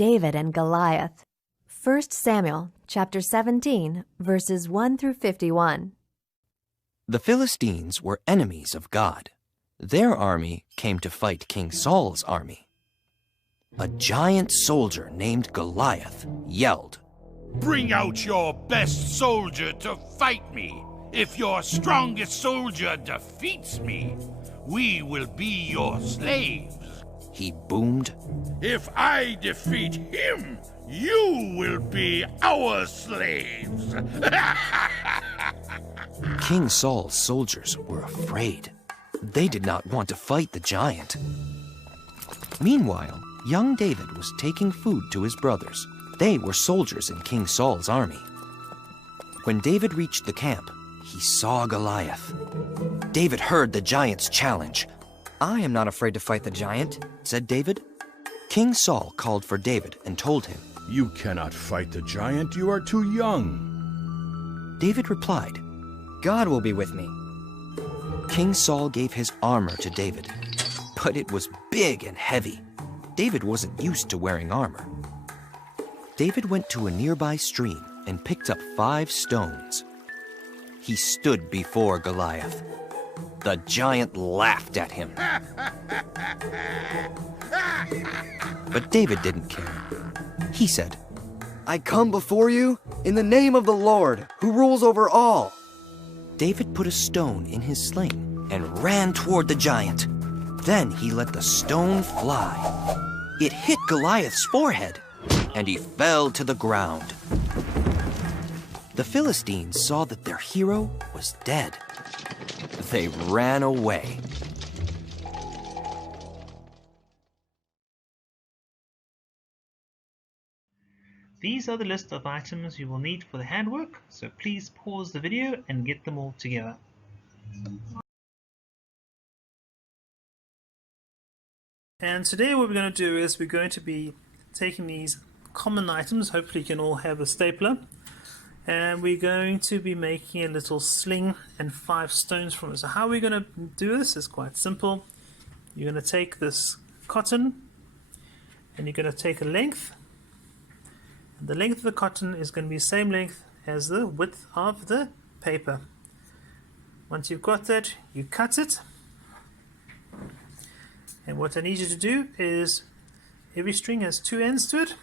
David and Goliath. 1 Samuel chapter 17, verses 1 through 51. The Philistines were enemies of God. Their army came to fight King Saul's army. A giant soldier named Goliath yelled, "Bring out your best soldier to fight me. If your strongest soldier defeats me, we will be your slaves." He boomed. "If I defeat him, you will be our slaves." King Saul's soldiers were afraid. They did not want to fight the giant. Meanwhile, young David was taking food to his brothers. They were soldiers in King Saul's army. When David reached the camp, he saw Goliath. David heard the giant's challenge. "I am not afraid to fight the giant," said David. King Saul called for David and told him, "You cannot fight the giant. You are too young." David replied, "God will be with me." King Saul gave his armor to David, but it was big and heavy. David wasn't used to wearing armor. David went to a nearby stream and picked up 5 stones. He stood before Goliath. The giant laughed at him. But David didn't care. He said, "I come before you in the name of the Lord, who rules over all." David put a stone in his sling and ran toward the giant. Then he let the stone fly. It hit Goliath's forehead, and he fell to the ground. The Philistines saw that their hero was dead. They ran away. These are the list of items you will need for the handwork, so please pause the video and get them all together. And today what we're going to do is we're going to be taking these common items, hopefully you can all have a stapler, and we're going to be making a little sling and 5 stones from it. So how we're going to do this is quite simple. You're going to take this cotton and you're going to take a length. The length of the cotton is going to be the same length as the width of the paper. Once you've got that, you cut it. And what I need you to do is, every string has 2 ends to it.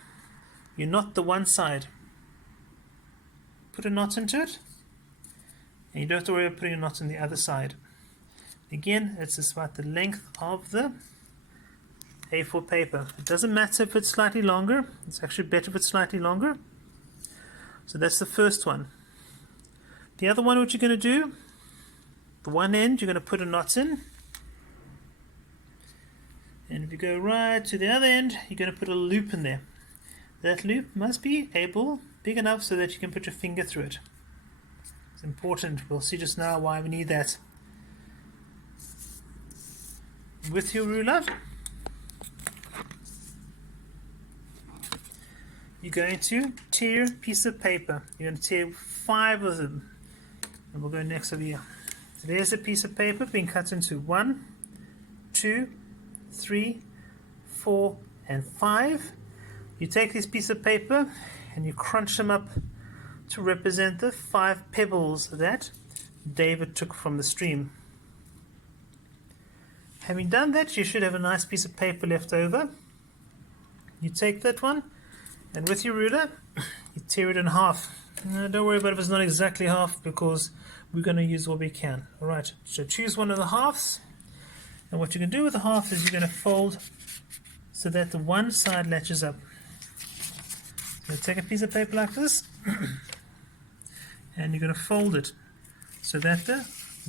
You knot the one side. Put a knot into it. And you don't have to worry about putting a knot on the other side. Again, it's just about the length of the A4 paper. It doesn't matter if it's slightly longer. It's actually better if it's slightly longer. So that's the first one. The other one, what you're going to do, the one end you're going to put a knot in, and if you go right to the other end, you're going to put a loop in there. That loop must be big enough so that you can put your finger through it. It's important. We'll see just now why we need that. With your ruler, you're going to tear a piece of paper. You're going to tear 5 of them. And we'll go next over here. So there's a piece of paper being cut into 1, 2, 3, 4, and 5. You take this piece of paper and you crunch them up to represent the 5 pebbles that David took from the stream. Having done that, you should have a nice piece of paper left over. You take that one, and with your ruler, you tear it in half. Don't worry about if it's not exactly half, because we're going to use what we can. Alright, so choose one of the halves, and what you're going to do with the half is you're going to fold so that the one side latches up. So take a piece of paper like this, and you're going to fold it so that the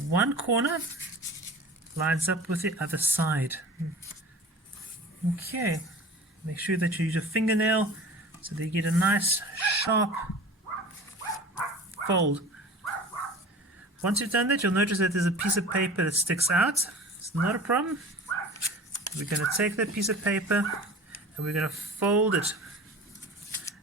one corner lines up with the other side. Okay, make sure that you use your fingernail so that you get a nice sharp fold. Once you've done that, you'll notice that there's a piece of paper that sticks out. It's not a problem. We're going to take that piece of paper and we're going to fold it.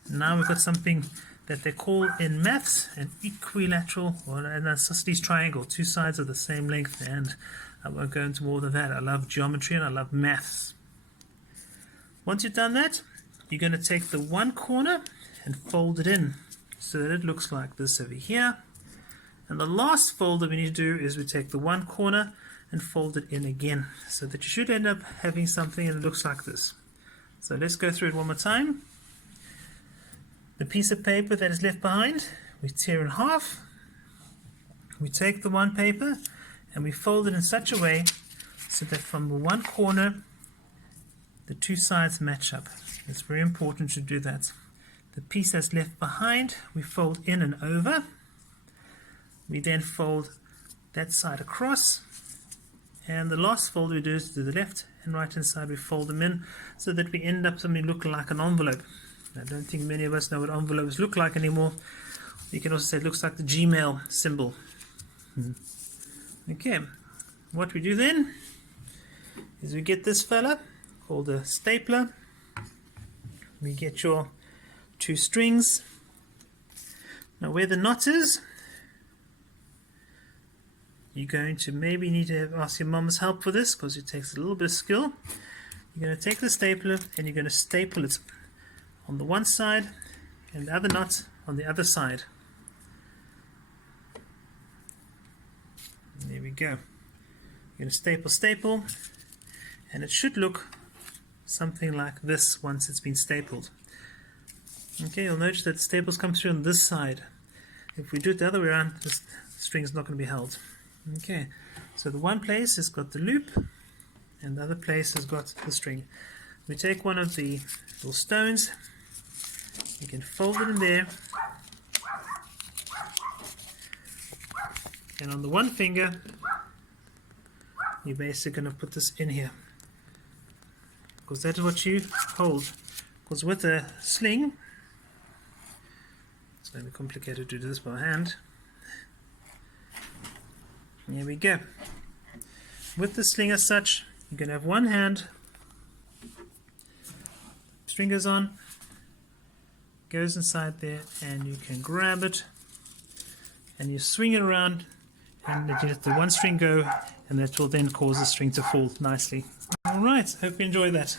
Now we've got something that they call in maths an equilateral or an isosceles triangle, 2 sides of the same length, and I won't go into more than that. I love geometry and I love maths. Once you've done that, you're going to take the one corner and fold it in so that it looks like this over here. And the last fold that we need to do is we take the one corner and fold it in again, so that you should end up having something that looks like this. So let's go through it one more time. The piece of paper that is left behind, we tear in half. We take the one paper and we fold it in such a way so that from the one corner the two sides match up. It's very important to do that. The piece that's left behind we fold in and over. We then fold that side across, and the last fold we do is to the left and right hand side. We fold them in so that we end up something looking like an envelope. I don't think many of us know what envelopes look like anymore. You can also say it looks like the Gmail symbol. Okay, what we do then is we get this fella called a stapler. We get your two strings. Now where the knot is, you're going to maybe need to ask your mom's help for this, because it takes a little bit of skill. You're going to take the stapler and you're going to staple it on the one side and the other knot on the other side. And there we go. You're going to staple, and it should look something like this once it's been stapled. Okay, you'll notice that the staples come through on this side. If we do it the other way around, the string's not going to be held. Okay, so the one place has got the loop and the other place has got the string. We take one of the little stones, you can fold it in there, and on the one finger you're basically going to put this in here, because that is what you hold. Because with a sling, it's going to be complicated to do this by hand. There we go. With the sling as such, you're going to have one hand, string goes on, goes inside there, and you can grab it and you swing it around, and you let the one string go, and that will then cause the string to fall nicely. Alright, hope you enjoy that.